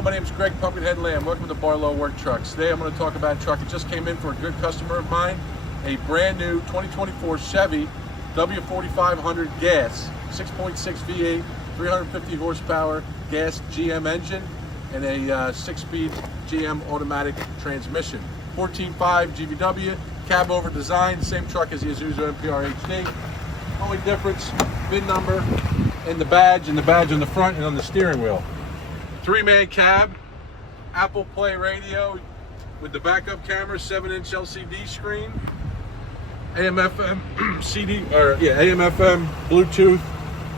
Hello, my name is Greg Pumpkinhead Lamb. Welcome to Barlow Work Trucks. Today I'm going to talk about a truck that just came in for a good customer of mine, a brand new 2024 Chevy W4500 gas, 6.6 V8, 350 horsepower gas GM engine, and a 6-speed GM automatic transmission. 14.5 GVW, cab over design, same truck as the Isuzu MPR HD. Only difference, VIN number and the badge on the front and on the steering wheel. 3-man cab, Apple Play radio with the backup camera, 7-inch LCD screen, AM/FM AM/FM Bluetooth.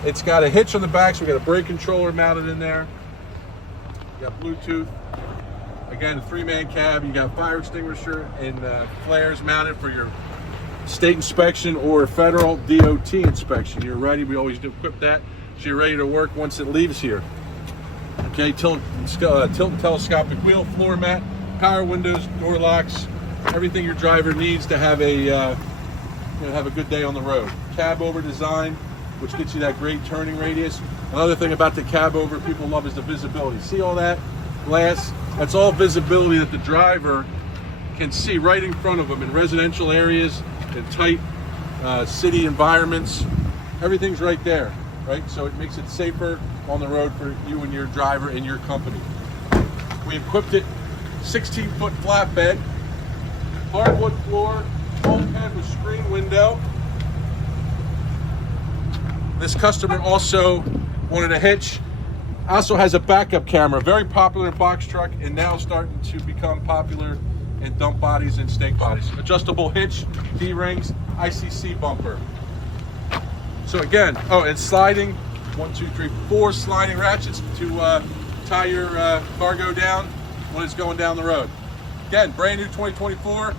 It's got a hitch on the back, so we got a brake controller mounted in there. You got Bluetooth. Again, a 3-man cab. You got fire extinguisher and flares mounted for your state inspection or federal DOT inspection. You're ready. We always do equip that so you're ready to work once it leaves here. Okay, tilt and telescopic wheel, floor mat, power windows, door locks, everything your driver needs to have a have a good day on the road. Cab over design, which gets you that great turning radius. Another thing about the cab over people love is the visibility. See all that glass? That's all visibility that the driver can see right in front of them in residential areas, in tight city environments. Everything's right there, right? So it makes it safer on the road for you and your driver and your company. We equipped it 16-foot flatbed, hardwood floor, bulkhead with screen window. This customer also wanted a hitch. Also has a backup camera, very popular in box truck and now starting to become popular in dump bodies and stake bodies. Adjustable hitch, D-rings, ICC bumper. So again, and sliding, 4 sliding ratchets to tie your cargo down when it's going down the road. Again, brand new 2024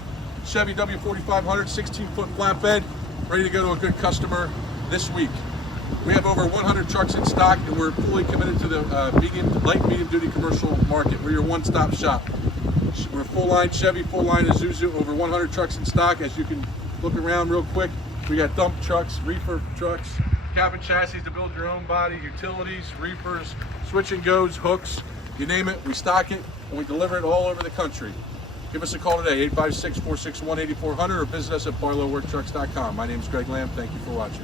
Chevy W4500 16-foot flatbed, ready to go to a good customer this week. We have over 100 trucks in stock, and we're fully committed to the light medium duty commercial market. We're your one-stop shop. We're full line Chevy, full line Isuzu, over 100 trucks in stock. As you can look around real quick, we got dump trucks, reefer trucks, cabin chassis to build your own body, utilities, reefers, switch and goes, hooks, you name it, we stock it, and we deliver it all over the country. Give us a call today, 856-461-8400, or visit us at barlowworktrucks.com. My name is Greg Lamb. Thank you for watching.